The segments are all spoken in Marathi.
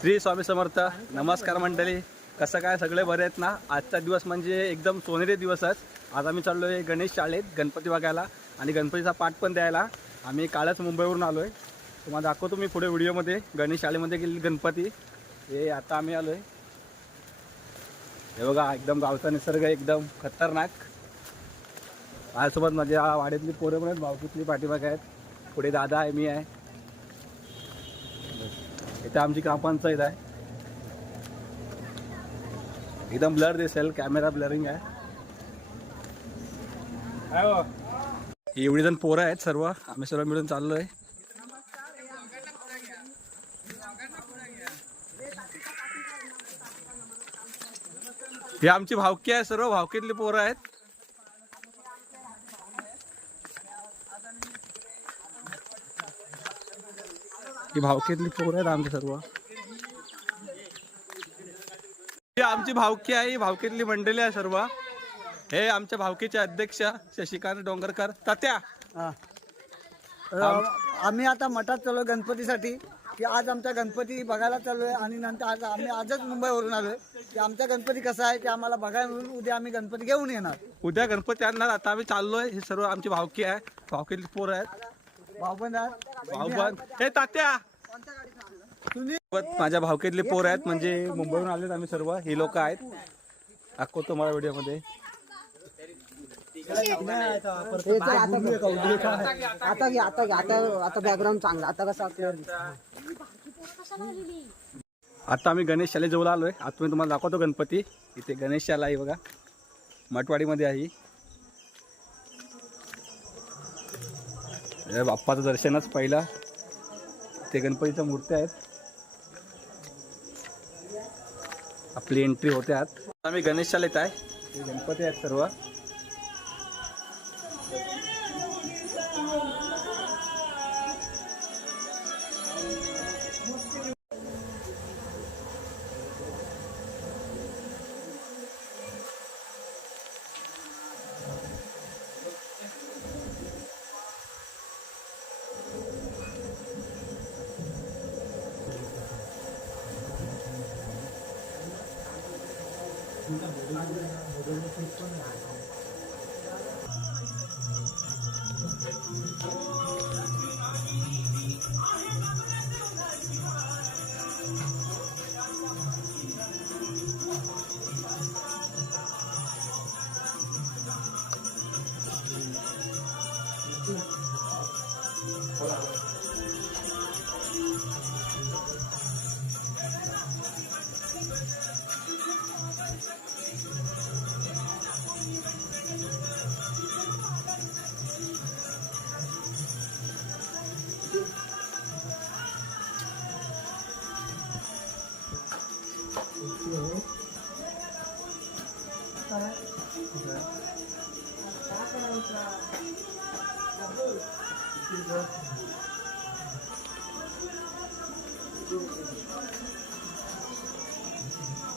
श्री स्वामी समर्थ नमस्कार मंडळी. कसं काय? सगळे बरे आहेत ना? आजचा दिवस म्हणजे एकदम सोनेरी दिवसच आज. आम्ही चाललो आहे गणेश शाळेत गणपती बघायला आणि गणपतीचा पाठ पण द्यायला. आम्ही कालच मुंबईवरून आलो आहे तुम्हाला दाखवतो मी पुढे व्हिडिओमध्ये. गणेश शाळेमध्ये गेली गणपती. हे आता आम्ही आलो आहे हे बघा एकदम गावचा निसर्ग एकदम खतरनाक. माझ्यासोबत माझ्या वाड्यातली पोरं पण आहेत भावकीतली पाठीमाग आहेत. पुढे दादा आहे मी आहे. इथे आमची ग्रामपंचायत आहे. एकदम ब्लर दिसेल कॅमेरा ब्लरिंग आहे. एवढी जण पोरं आहेत सर्व आम्ही सर्व मिळून चाललो आहे ही आमची भावकी आहे सर्व भावकीतली पोरं आहेत. ही भावकीतली पोरं आहेत आमची सर्व. ही आमची भावकी आहे ही भावकीतली मंडळी आहे सर्व. हे आमच्या भावकीचे अध्यक्ष शशिकांत डोंगरकर. तात्या. हा. आम्ही आता मठात चालू गणपतीसाठी. की आज आमचा गणपती बघायला चालू आहे आणि नंतर आज आम्ही आजच मुंबईवरून आलोय. की आमचा गणपती कसा आहे ते आम्हाला बघायला मिळून उद्या आम्ही गणपती घेऊन येणार. उद्या गणपती आणणार. आता आम्ही चाललोय. हे सर्व आमची भावकी आहे. भावकीतली पोरं आहेत. भाऊबंद हे तात्या. माझ्या भावकीतले पोर आहेत म्हणजे मुंबईहून आलेत आम्ही सर्व. ही लोक आहेत. दाखवतो मला व्हिडिओमध्ये. आता. आता बॅकग्राऊंड चांगला. कसं आता आम्ही गणेश शाले जवळ आलोय. आता मी तुम्हाला दाखवतो गणपती. इथे गणेश शाला आहे बघा. मठवाडीमध्ये आहे हे बाप्पाचं दर्शनच पहिला. ते गणपतीच्या मूर्त्या आहेत. आपली एंट्री होते आत आम्ही गणेश शालेत आहे. गणपती आहेत सर्व. คือเราเดินไปเรื่อยเราเดินไปต้นไม้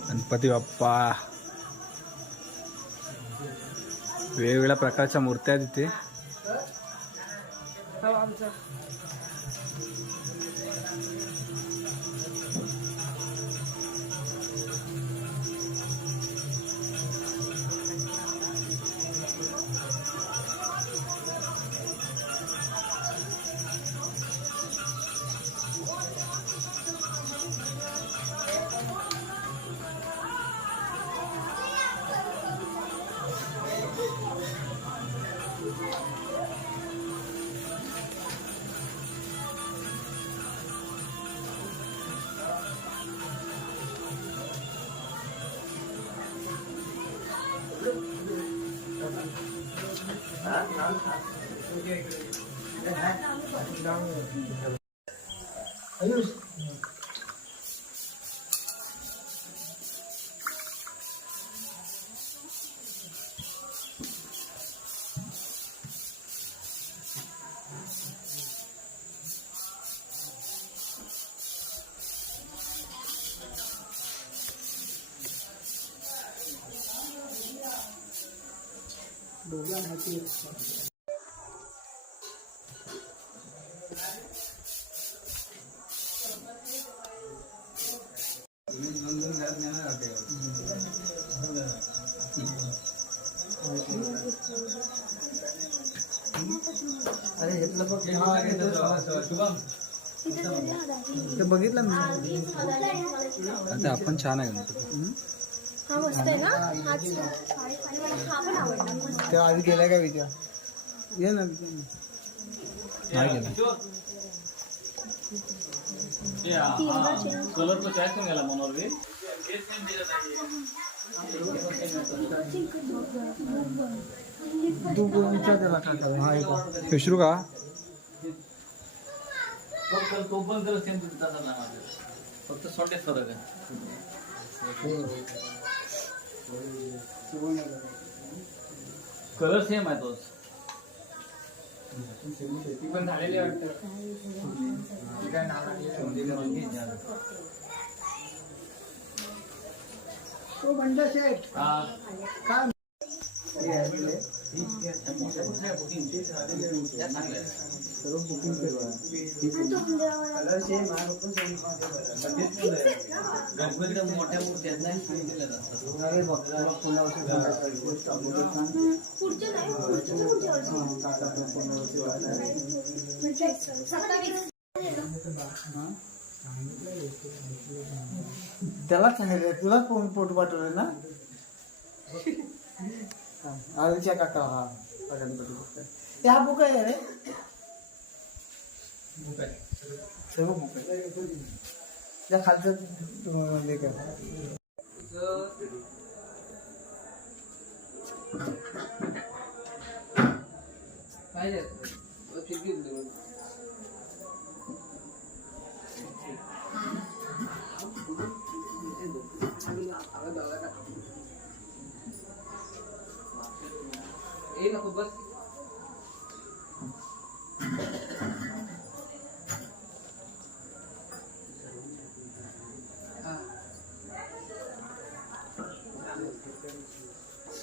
गणपती बाप्पा. वेगवेगळ्या प्रकारच्या मूर्त्या हो, 哎个 अरे घेतलं बघ. शुभम ते बघितलं ना आता आपण छान आहे हा मस्त आहे ना? हाच हा पण आवडला मस्त. ते आधी गेलाय का विचार? ये ना. नाही गेला. तू विचार त्याला काय करायचं. हा येतो विसरू का तो. पण जर सेम फक्त फरक आहे. कलर सेम आहे तोच ती पण झालेली तो बंड शेठ काय? गणपतीच्या मोठ्या मूर्ती आहेत ना सांगितलेल्या असतात अरे बघ तुला पुन्हा वर्षी सांगायचं. गोष्ट अगोदर सांग. पुढच्या नाही पुढच्या तर पुढच्या वर्षी. हा, काका पण पुन्हा वर्षी सांगायचं. म्हणजे सत्तावीस त्यालाच सांगितलं तुलाच फोन फोटो पाठवले ना आरुच्या काका हा हा गणपती बुक आहे ते हा बुक आहे रे सर्व बुक आहे त्या खालचं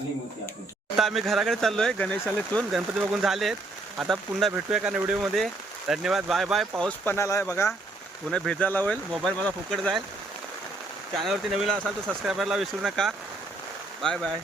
आता आम्ही घराकडे चाललोय गणेशालेतून गणपती बघून झालेत. आता पुन्हा भेटूया का व्हिडिओमध्ये. धन्यवाद. Bye bye. पाऊस पण आला आहे बघा. पुन्हा भेजायला होईल. मोबाईल माझा फुकट जाईल. चॅनलवरती नवीन असाल तर सबस्क्राईब करायला विसरू नका. Bye bye.